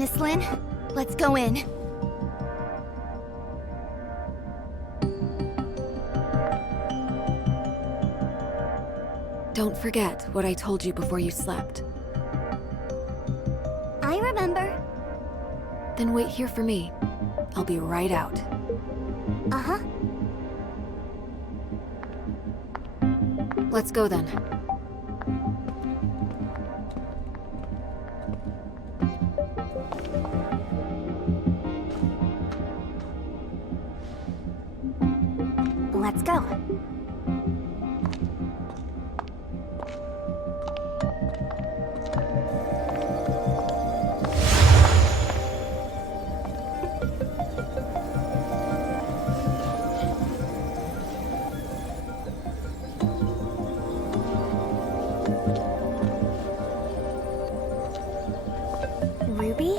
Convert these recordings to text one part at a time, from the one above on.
Miss Lin, let's go in. Don't forget what I told you before you slept. I remember. Then wait here for me. I'll be right out. Uh-huh. Let's go then. Let's go. Ruby?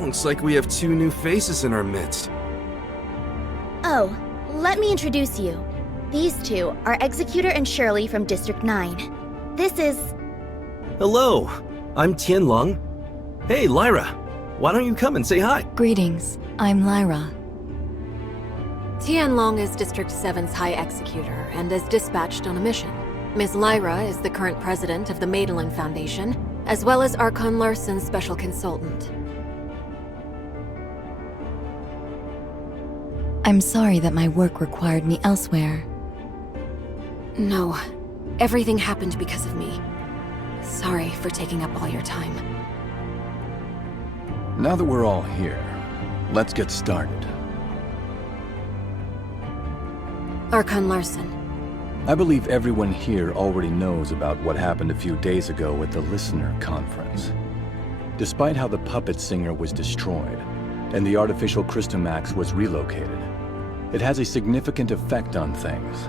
Looks like we have two new faces in our midst. Oh, let me introduce you. These two are Executor and Shirley from District 9. This is... Hello, I'm Tianlong. Hey, Lyra, why don't you come and say hi? Greetings, I'm Lyra. Tianlong is District 7's High Executor and is dispatched on a mission. Ms. Lyra is the current president of the Madelin Foundation, as well as Archon Larson's special consultant. I'm sorry that my work required me elsewhere. No, everything happened because of me. Sorry for taking up all your time. Now that we're all here, let's get started. Archon Larson. I believe everyone here already knows about what happened a few days ago at the Listener Conference. Despite how the puppet singer was destroyed, and the artificial Christomax was relocated, it has a significant effect on things.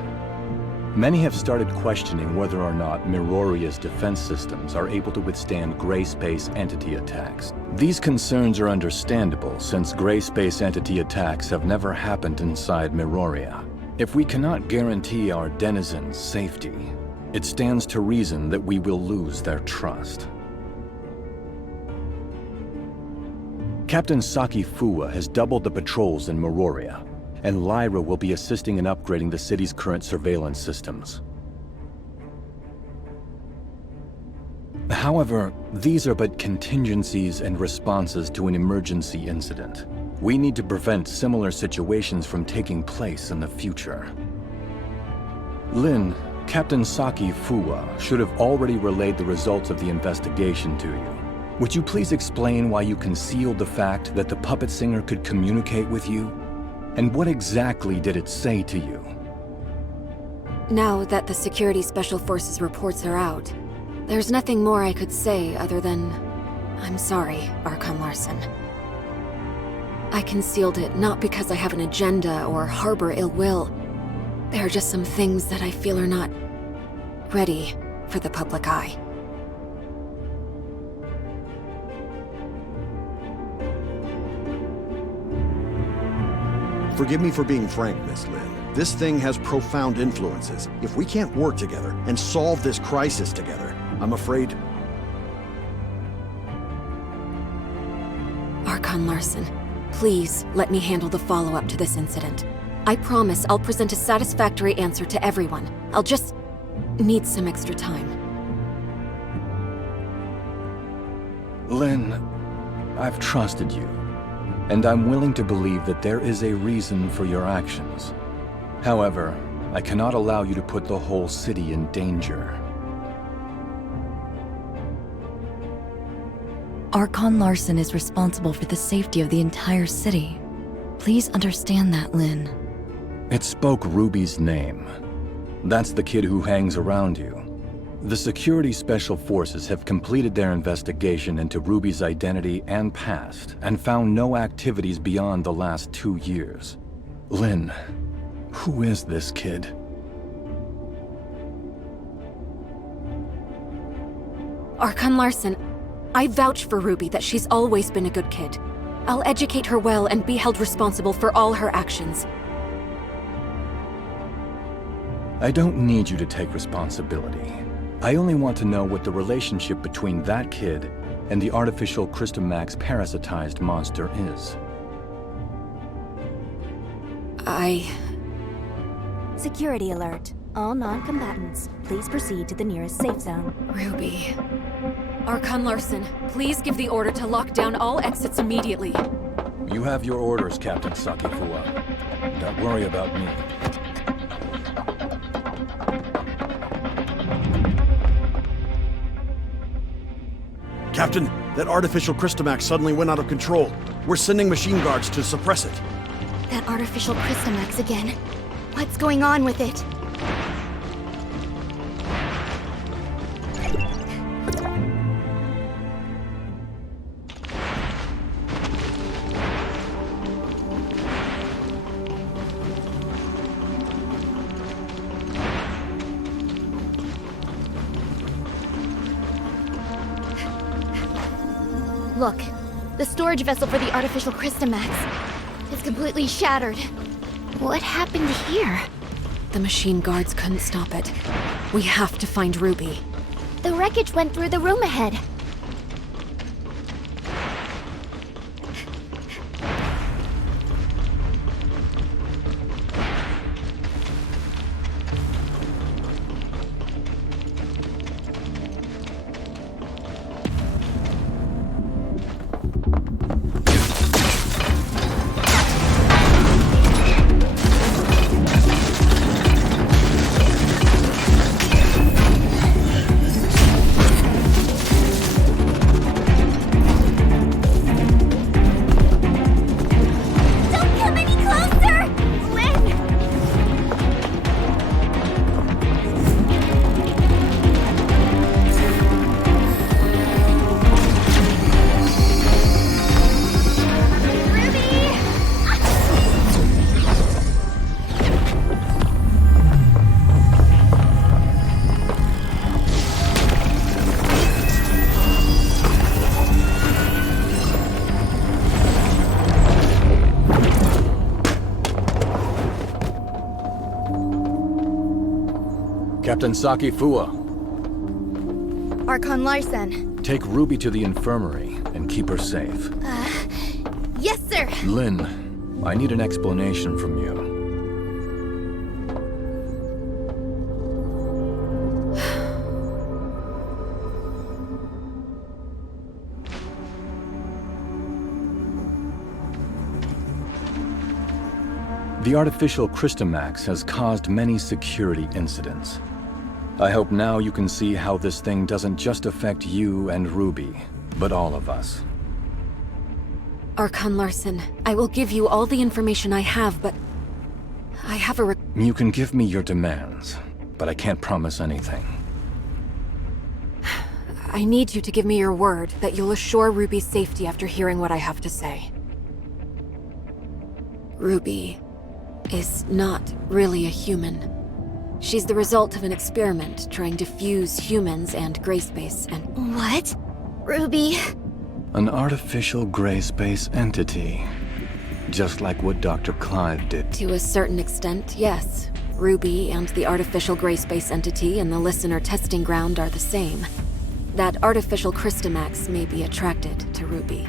Many have started questioning whether or not Miroria's defense systems are able to withstand gray space entity attacks. These concerns are understandable since gray space entity attacks have never happened inside Miroria. If we cannot guarantee our denizens' safety, it stands to reason that we will lose their trust. Captain Saki Fuwa has doubled the patrols in Miroria, and Lyra will be assisting in upgrading the city's current surveillance systems. However, these are but contingencies and responses to an emergency incident. We need to prevent similar situations from taking place in the future. Lin, Captain Saki Fuwa should have already relayed the results of the investigation to you. Would you please explain why you concealed the fact that the puppet singer could communicate with you? And what exactly did it say to you? Now that the Security Special Forces reports are out, there's nothing more I could say other than, I'm sorry, Archon Larson. I concealed it not because I have an agenda or harbor ill will. There are just some things that I feel are not ready for the public eye. Forgive me for being frank, Miss Lin. This thing has profound influences. If we can't work together and solve this crisis together, I'm afraid... Archon Larson, please let me handle the follow-up to this incident. I promise I'll present a satisfactory answer to everyone. I'll just need some extra time. Lin, I've trusted you. and I'm willing to believe that there is a reason for your actions. However, I cannot allow you to put the whole city in danger. Archon Larson is responsible for the safety of the entire city. Please understand that, Lynn. It spoke Ruby's name. That's the kid who hangs around you. The Security Special Forces have completed their investigation into Ruby's identity and past, and found no activities beyond the last 2 years. Lynn, who is this kid? Archon Larson, I vouch for Ruby that she's always been a good kid. I'll educate her well and be held responsible for all her actions. I don't need you to take responsibility. I only want to know what the relationship between that kid and the artificial Christomax parasitized monster is. Security alert. All non-combatants, please proceed to the nearest safe zone. Ruby. Archon Larson, please give the order to lock down all exits immediately. You have your orders, Captain Sakifua. Don't worry about me. Captain, that artificial Christomax suddenly went out of control. We're sending machine guards to suppress it. That artificial Christomax again. What's going on with it? Look, the storage vessel for the artificial Christomax is completely shattered. What happened here? The machine guards couldn't stop it. We have to find Ruby. The wreckage went through the room ahead. Captain Sakifua, Archon Larson. take Ruby to the infirmary and keep her safe. Yes, sir! Lynn, I need an explanation from you. The artificial Christomax has caused many security incidents. I hope now you can see how this thing doesn't just affect you and Ruby, but all of us. Archon Larson, I will give you all the information I have, but I have a You can give me your demands, but I can't promise anything. I need you to give me your word that you'll assure Ruby's safety after hearing what I have to say. Ruby is not really a human. She's the result of an experiment trying to fuse humans and gray space and... What? Ruby? An artificial gray space entity. Just like what Dr. Clive did. To a certain extent, yes. Ruby and the artificial gray space entity in the listener testing ground are the same. That artificial Christomax may be attracted to Ruby.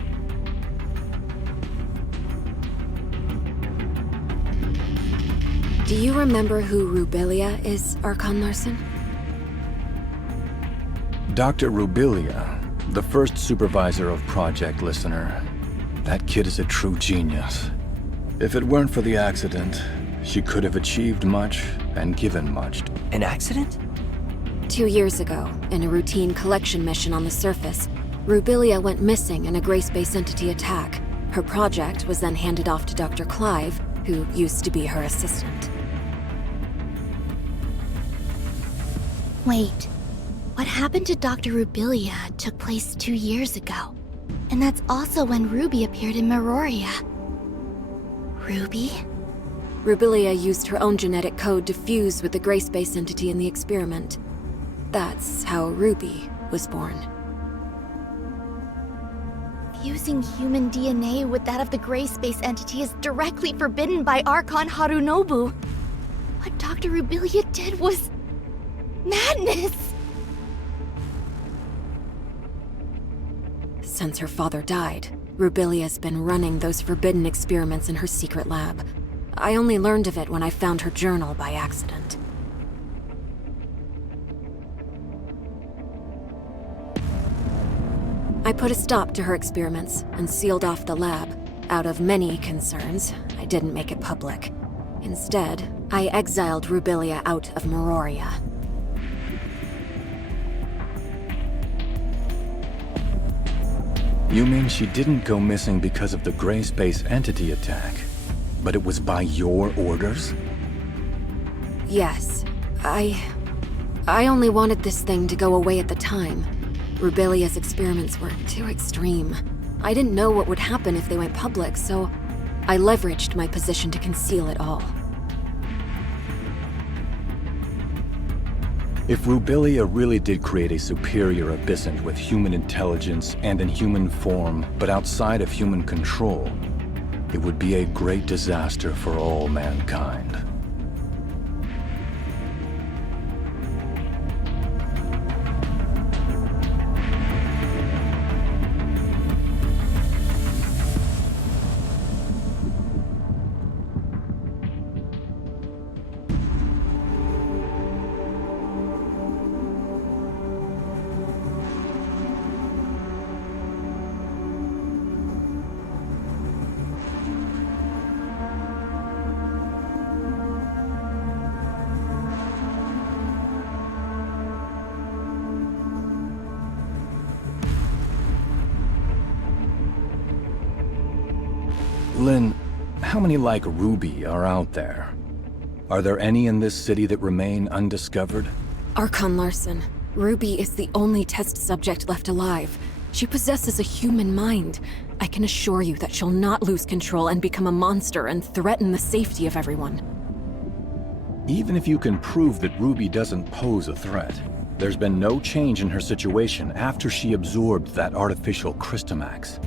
Do you remember who Rubilia is, Archon Larson? Dr. Rubilia, the first supervisor of Project Listener. That kid is a true genius. If it weren't for the accident, she could have achieved much and given much. An accident? 2 years ago, in a routine collection mission on the surface, Rubilia went missing in a Gray Space Entity attack. Her project was then handed off to Dr. Clive, who used to be her assistant. Wait, what happened to Dr. Rubilia took place 2 years ago. And that's also when Ruby appeared in Meroria. Ruby? Rubilia used her own genetic code to fuse with the Gray Space Entity in the experiment. That's how Ruby was born. Fusing human DNA with that of the Gray Space Entity is directly forbidden by Archon Harunobu. What Dr. Rubilia did was madness! Since her father died, Rubilia's been running those forbidden experiments in her secret lab. I only learned of it when I found her journal by accident. I put a stop to her experiments and sealed off the lab. Out of many concerns, I didn't make it public. Instead, I exiled Rubilia out of Meroria. You mean she didn't go missing because of the Gray Space Entity attack? But it was by your orders? Yes. I only wanted this thing to go away at the time. Rubilia's experiments were too extreme. I didn't know what would happen if they went public, so I leveraged my position to conceal it all. If Rubilia really did create a superior abyssant with human intelligence and in human form, but outside of human control, it would be a great disaster for all mankind. Lynn, how many like Ruby are out there? Are there any in this city that remain undiscovered? Archon Larson, Ruby is the only test subject left alive. She possesses a human mind. I can assure you that she'll not lose control and become a monster and threaten the safety of everyone. Even if you can prove that Ruby doesn't pose a threat, there's been no change in her situation after she absorbed that artificial Crystamax.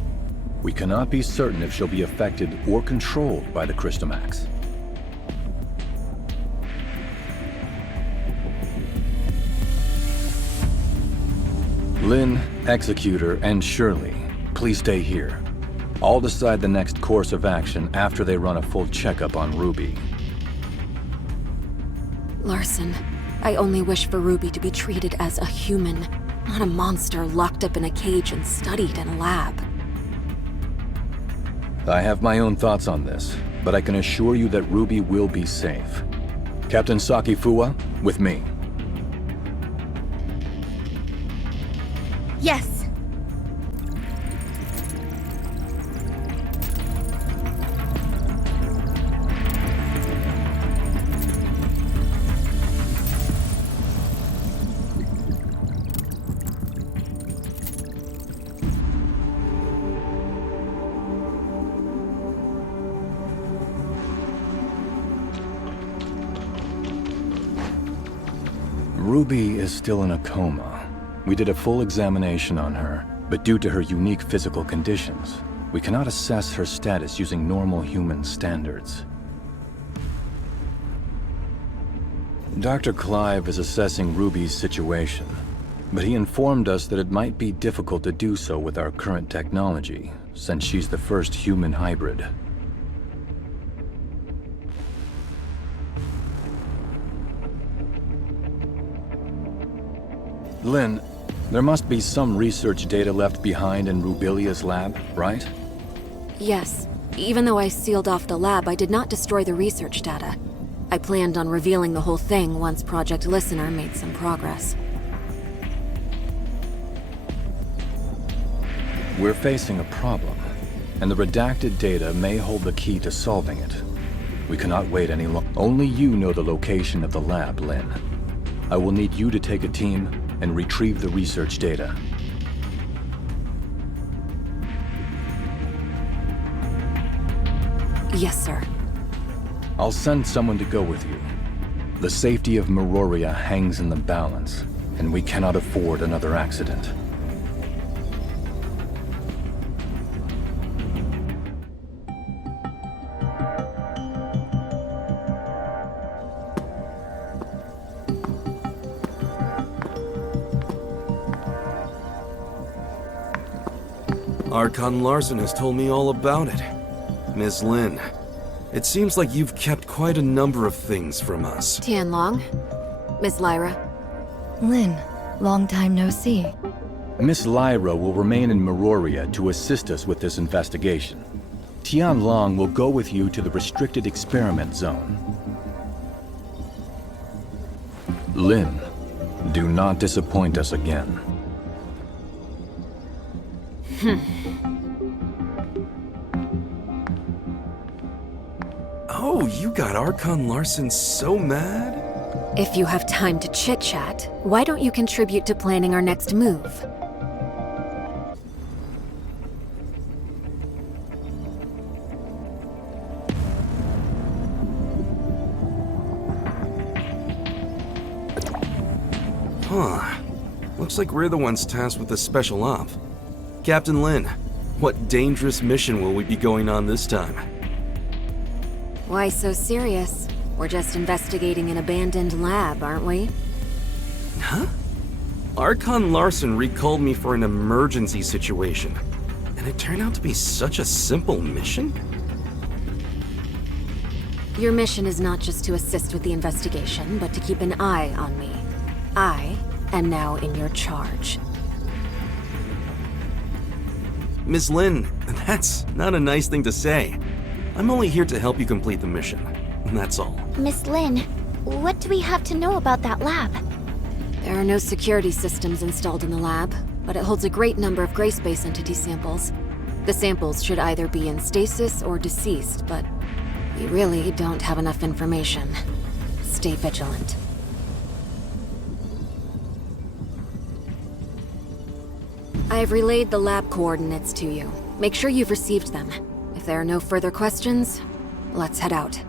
We cannot be certain if she'll be affected or controlled by the Crystamax. Lynn, Executor, and Shirley, please stay here. I'll decide the next course of action after they run a full checkup on Ruby. Larson, I only wish for Ruby to be treated as a human, not a monster locked up in a cage and studied in a lab. I have my own thoughts on this, but I can assure you that Ruby will be safe. Captain Saki Fuwa, with me. Yes. Ruby is still in a coma. We did a full examination on her, but due to her unique physical conditions, we cannot assess her status using normal human standards. Dr. Clive is assessing Ruby's situation, but he informed us that it might be difficult to do so with our current technology, since she's the first human hybrid. Lynn, there must be some research data left behind in Rubilia's lab, right? Yes. Even though I sealed off the lab, I did not destroy the research data. I planned on revealing the whole thing once Project Listener made some progress. We're facing a problem, and the redacted data may hold the key to solving it. We cannot wait any longer. Only you know the location of the lab, Lynn. I will need you to take a team and retrieve the research data. Yes, sir. I'll send someone to go with you. The safety of Meroria hangs in the balance, and we cannot afford another accident. Archon Larson has told me all about it. Miss Lin, it seems like you've kept quite a number of things from us. Tianlong. Miss Lyra. Lin, long time no see. Miss Lyra will remain in Meroria to assist us with this investigation. Tianlong will go with you to the restricted experiment zone. Lin, do not disappoint us again. Oh, you got Archon Larson so mad? If you have time to chit-chat, why don't you contribute to planning our next move? Huh. Looks like we're the ones tasked with the special op. Captain Lin, what dangerous mission will we be going on this time? Why so serious? We're just investigating an abandoned lab, aren't we? Huh? Archon Larson recalled me for an emergency situation, and it turned out to be such a simple mission? Your mission is not just to assist with the investigation, but to keep an eye on me. I am now in your charge. Miss Lin, that's not a nice thing to say. I'm only here to help you complete the mission. That's all. Miss Lin, what do we have to know about that lab? There are no security systems installed in the lab, but it holds a great number of gray space entity samples. The samples should either be in stasis or deceased, but we really don't have enough information. Stay vigilant. I have relayed the lab coordinates to you. Make sure you've received them. If there are no further questions, let's head out.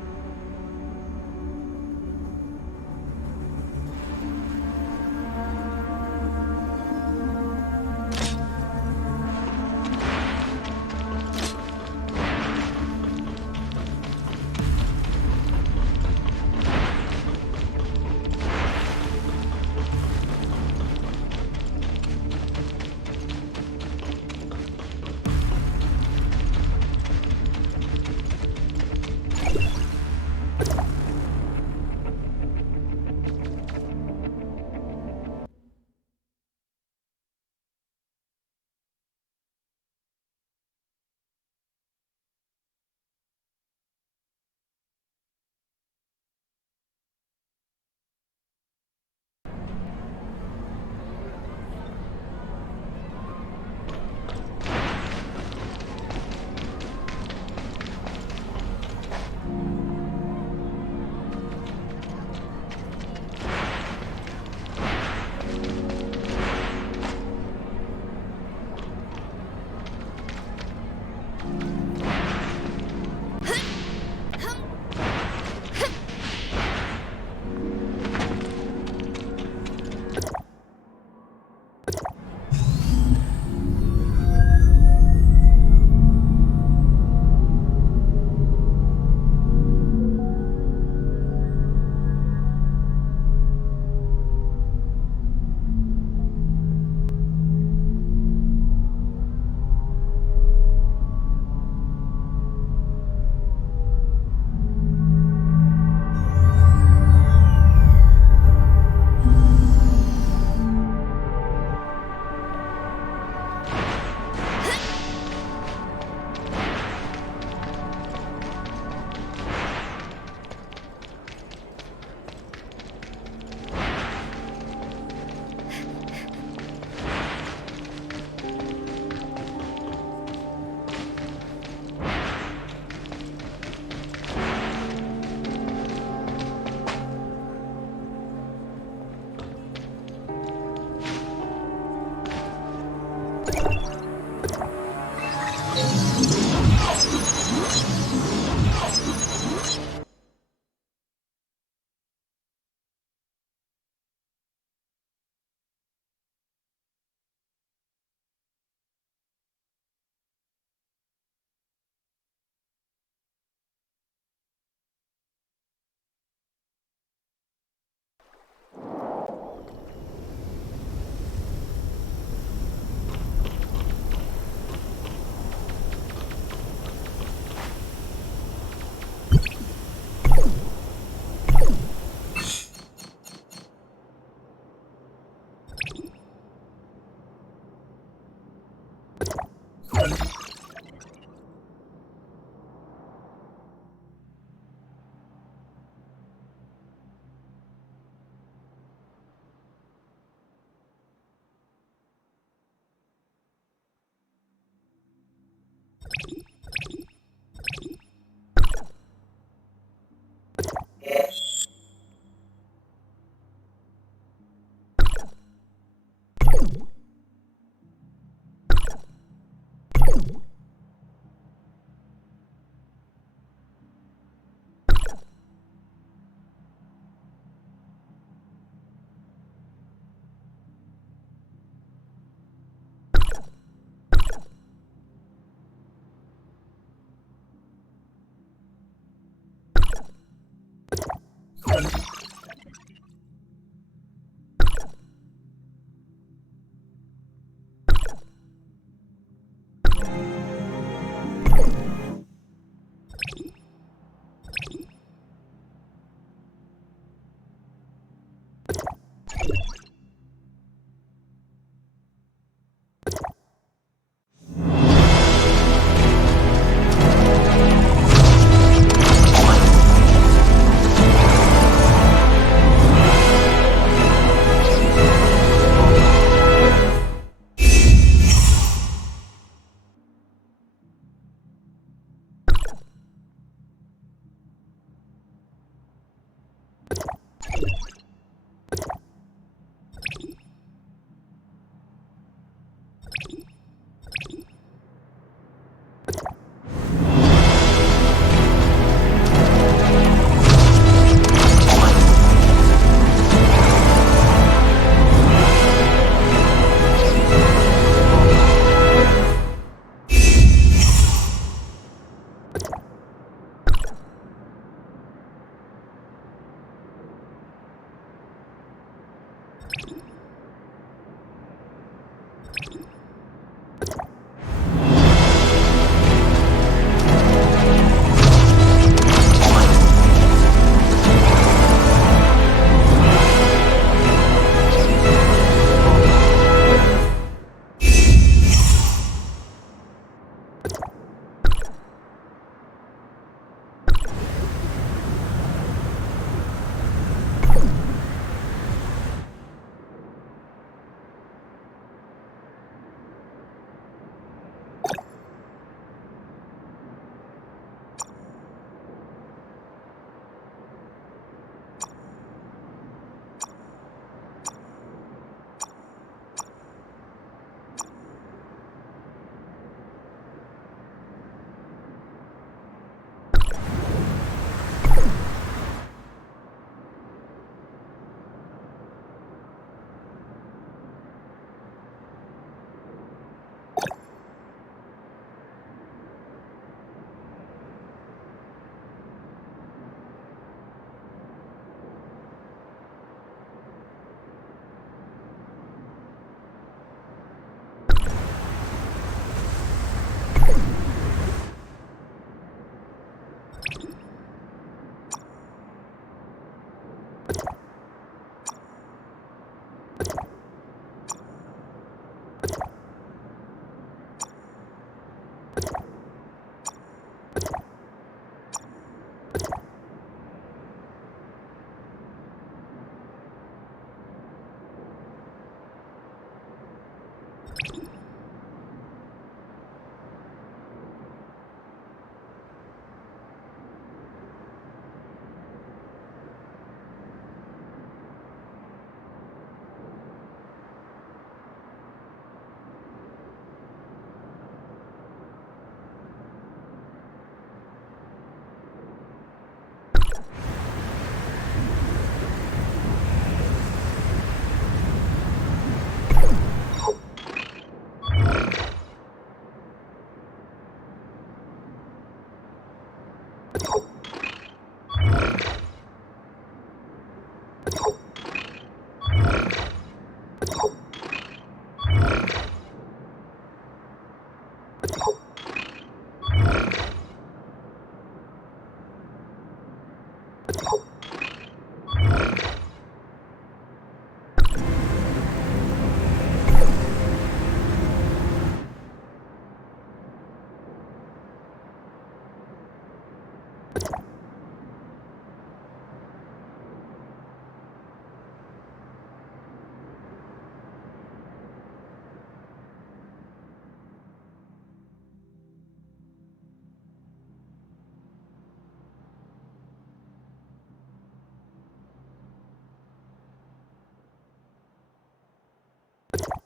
You